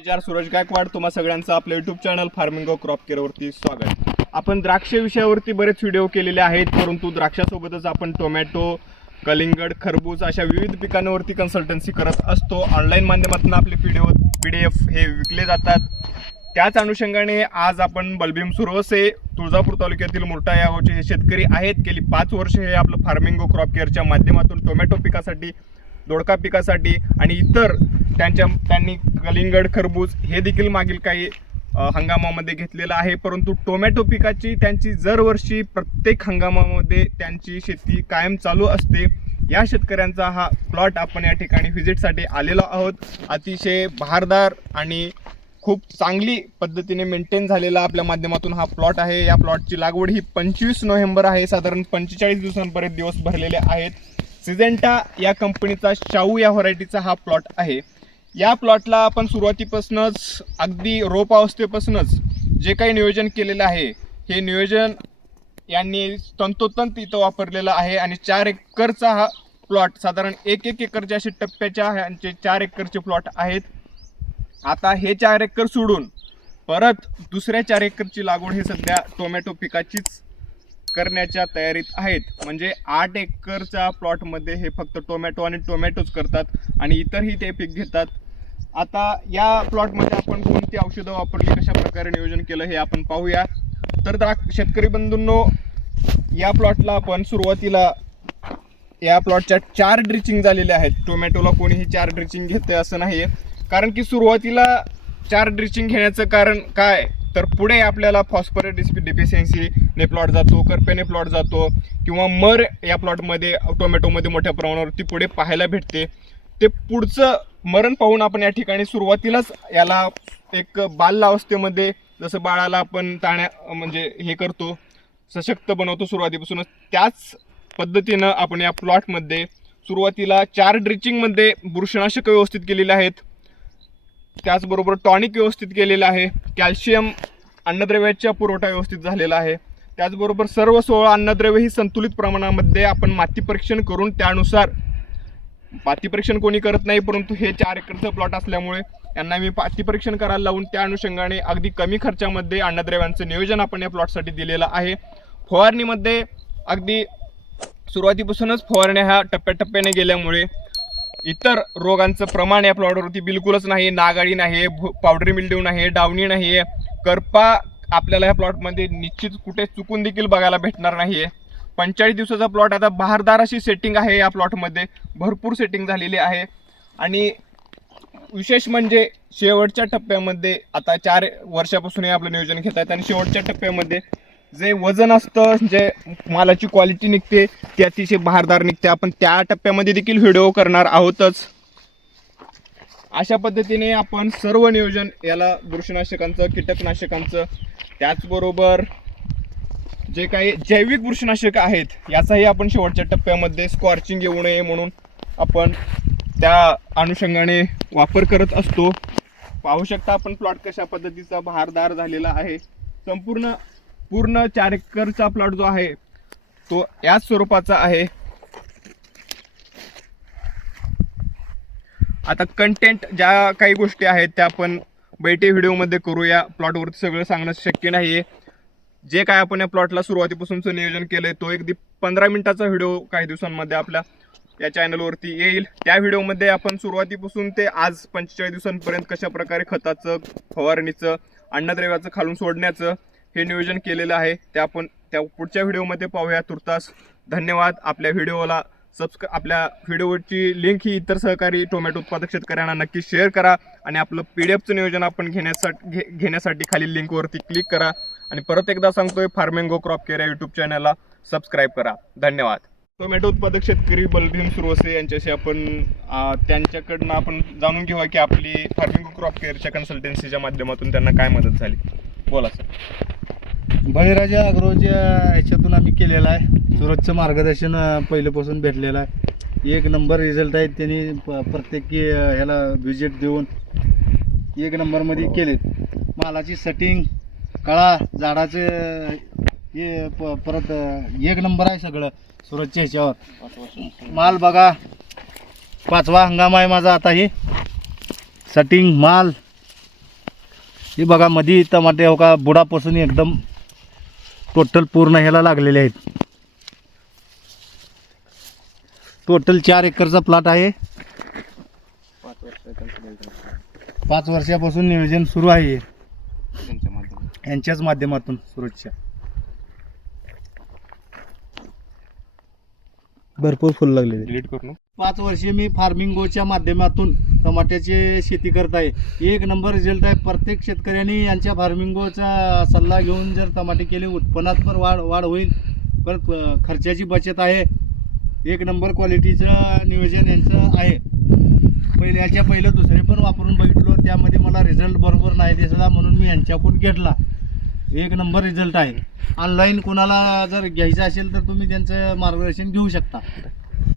विचार सूरज गायकवाड तुम्हा सगळ्यांचं आपलं युट्यूब चॅनल फार्मिंग क्रॉप केअरवरती स्वागत. आपण द्राक्ष विषयावरती बरेच व्हिडिओ केलेले आहेत परंतु द्राक्षासोबतच आपण टोमॅटो कलिंगड खरबूज अशा विविध पिकांवरती कन्सल्टन्सी करत असतो. ऑनलाईन माध्यमातून आपले P D P D F हे विकले जातात. त्याच अनुषंगाने आज आपण बलबीम सुरवसे तुळजापूर तालुक्यातील मोठा या गावचे हे शेतकरी आहेत. गेली पाच वर्ष हे आपलं फार्मिंग क्रॉप केअरच्या माध्यमातून टोमॅटो पिकासाठी दोडका पिकासाठी आणि इतर त्यांच्या त्यांनी कलिंगड खरबूज हे देखील मागील काही हंगामामध्ये घेतलेलं आहे. परंतु टोमॅटो पिकाची त्यांची दरवर्षी प्रत्येक हंगामामध्ये त्यांची शेती कायम चालू असते. या शेतकऱ्यांचा हा प्लॉट आपण या ठिकाणी व्हिजिटसाठी आलेलो आहोत. अतिशय बहारदार आणि खूप चांगली पद्धतीने मेंटेन झालेला आपल्या माध्यमातून हा प्लॉट आहे. या प्लॉटची लागवड ही पंचवीस नोव्हेंबर आहे. साधारण पंचेचाळीस दिवसांपर्यंत दिवस भरलेले आहेत. सिजेंटा या कंपनीचा शाहू या व्हरायटीचा हा प्लॉट आहे. या प्लॉटला आपण सुरुवातीपासूनच अगदी रोप अवस्थेपासूनच जे काही नियोजन केलेलं आहे हे नियोजन यांनी तंतोतंत इथं वापरलेलं आहे आणि चार एकरचा हा प्लॉट साधारण एक एक एकरच्या असे टप्प्याच्या यांचे चार एकरचे प्लॉट आहेत आता हे चार एकर सोडून परत दुसऱ्या चार एकरची लागवड हे सध्या टोमॅटो पिकाचीच करण्याच्या तयारीत आहेत. म्हणजे आठ एकरच्या प्लॉटमध्ये हे फक्त टोमॅटो आणि टोमॅटोच करतात आणि इतरही ते पीक घेतात. आता या प्लॉटमध्ये आपण कोणती औषधं वापरली कशा प्रकारे नियोजन केलं हे आपण पाहूया. तर शेतकरी बंधूंनो या प्लॉटला आपण सुरुवातीला या प्लॉटच्या चार ड्रिचिंग झालेल्या आहेत. टोमॅटोला कोणीही चार ड्रिचिंग घेते असं नाही कारण की सुरुवातीला चार ड्रिचिंग घेण्याचं कारण काय? तर पुढे आपल्याला फॉस्फरस डिफिशियन्सीने प्लॉट जातो करपेने प्लॉट जातो किंवा मर या प्लॉटमध्ये टोमॅटोमध्ये मोठ्या प्रमाणावरती पुढे पाहायला भेटते. ते पुढचं मरण पाहून आपण या ठिकाणी सुरुवातीलाच याला एक बाल्यावस्थेमध्ये जसं बाळाला आपण ताण्या म्हणजे हे करतो सशक्त बनवतो सुरुवातीपासूनच त्याच पद्धतीनं आपण या प्लॉटमध्ये सुरुवातीला चार ड्रिचिंगमध्ये बुरशीनाशक व्यवस्थित केलेले आहेत. त्याचबरोबर टॉनिक व्यवस्थित केलेलं आहे. कॅल्शियम अन्नद्रव्याचा पुरवठा व्यवस्थित झालेला आहे. त्याचबरोबर सर्व सोळा अन्नद्रव्य ही संतुलित प्रमाणामध्ये आपण माती परीक्षण करून त्यानुसार माती परीक्षण कोणी करत नाही परंतु हे चार एकरचं प्लॉट असल्यामुळे यांना मी माती परीक्षण करायला लावून त्या अनुषंगाने अगदी कमी खर्चामध्ये अन्नद्रव्यांचं नियोजन आपण या प्लॉटसाठी दिलेलं आहे. फवारणीमध्ये अगदी सुरुवातीपासूनच फवारण्या ह्या टप्प्याटप्प्याने गेल्यामुळे इतर रोगांचं प्रमाण या प्लॉटवरती बिलकुलच नाही. नागाडी नाही पावडरी मिल्ड्यू नाही डावणी नाही. करपा आपल्याला या प्लॉटमध्ये निश्चित कुठे चुकून देखील बघायला भेटणार नाही आहे पंचेचाळीस दिवसाचा प्लॉट आता बहारदार अशी सेटिंग आहे या प्लॉटमध्ये भरपूर सेटिंग झालेली आहे. आणि विशेष म्हणजे शेवटच्या टप्प्यामध्ये आता चार वर्षापासून हे आपलं नियोजन घेत आहेत आणि शेवटच्या टप्प्यामध्ये जे वजन असतं जे मालाची क्वालिटी निघते ती अतिशय बहारदार निघते. आपण त्या टप्प्यामध्ये देखील व्हिडिओ करणार आहोतच. अशा पद्धतीने आपण सर्व नियोजन याला बुरशीनाशकांचं कीटकनाशकांचं त्याचबरोबर जे काही जैविक बुरशीनाशक आहेत याचाही आपण शेवटच्या टप्प्यामध्ये स्कॉर्चिंग येऊ नये म्हणून आपण त्या अनुषंगाने वापर करत असतो. पाहू शकता आपण प्लॉट कशा पद्धतीचा बहारदार झालेला आहे. संपूर्ण पूर्ण चार एकरचा प्लॉट जो आहे तो याच स्वरूपाचा आहे. आता कंटेंट ज्या काही गोष्टी आहेत त्या आपण बैठे व्हिडिओमध्ये करूया. प्लॉटवरती सगळं सांगणं शक्य नाही आहे जे काय आपण या प्लॉटला सुरुवातीपासूनचं नियोजन केलंय तो एक पंधरा मिनिटाचा व्हिडिओ काही दिवसांमध्ये आपल्या या चॅनलवरती येईल. त्या व्हिडिओमध्ये आपण सुरुवातीपासून ते आज पंचेचाळीस दिवसांपर्यंत कशा प्रकारे खताचं फवारणीचं अन्नद्रव्याचं खालून सोडण्याचं हे नियोजन केलेलं आहे ते आपण त्या पुढच्या व्हिडिओमध्ये पाहूया. तुर्तास धन्यवाद. आपल्या व्हिडिओला सबस्क्रा आपल्या व्हिडिओची लिंक ही इतर सहकारी टोमॅटो उत्पादक शेतकऱ्यांना नक्की शेअर करा आणि आपलं पी डी एफचं नियोजन आपण घेण्यासाठी घे घेण्यासाठी खालील लिंकवरती क्लिक करा. आणि परत एकदा सांगतोय फार्मिंगो क्रॉप केअर या यूट्यूब चॅनलला सबस्क्राईब करा. धन्यवाद. टोमॅटो उत्पादक शेतकरी बलभीम सुरवसे यांच्याशी आपण त्यांच्याकडनं आपण जाणून घेऊया की आपली फार्मिंगो क्रॉप केअरच्या कन्सल्टन्सीच्या माध्यमातून त्यांना काय मदत झाली. बोला सर बळीराजा अग्रोच्या ह्याच्यातून आम्ही केलेलं आहे. सुरतचं मार्गदर्शन पहिल्यापासून भेटलेलं आहे. एक नंबर रिझल्ट आहेत त्यांनी प- प्रत्येकी ह्याला व्हिजिट देऊन एक नंबरमध्ये केले मालाची सेटिंग कळा झाडाचे हे प- परत एक नंबर आहे सगळं सुरतच्या ह्याच्यावर. माल बघा पाचवा हंगाम आहे माझा आता हे. सटिंग माल. हे बघा मधी टमाटे हो का बुडापासून एकदम टोटल पूर्ण ह्याला लागलेले आहेत. टोटल चार एकरचा प्लॉट आहे. पाच वर्षापासून नियोजन सुरू आहे यांच्याच माध्यमातून सुरतच्या भरपूर फुल लागलेले डिलीट करू पाच वर्षे मी फार्मिंग गोच्या माध्यमातून टमाट्याची शेती करत आहे. एक नंबर रिझल्ट आहे. प्रत्येक शेतकऱ्यांनी यांच्या फार्मिंग गोचा सल्ला घेऊन जर टमाटे केले उत्पन्नात पण वाढ वाढ होईल. परत खर्चाची बचत आहे. एक नंबर क्वालिटीचं नियोजन यांचं आहे. पहिले याच्या पहिलं दुसरे पण वापरून बघितलो. त्यामध्ये मला रिझल्ट बरोबर नाही दिसला म्हणून मी यांच्याकडून घेतला. एक नंबर रिझल्ट आहे. ऑनलाईन कोणाला जर घ्यायचं असेल तर तुम्ही त्यांचं मार्गदर्शन घेऊ शकता.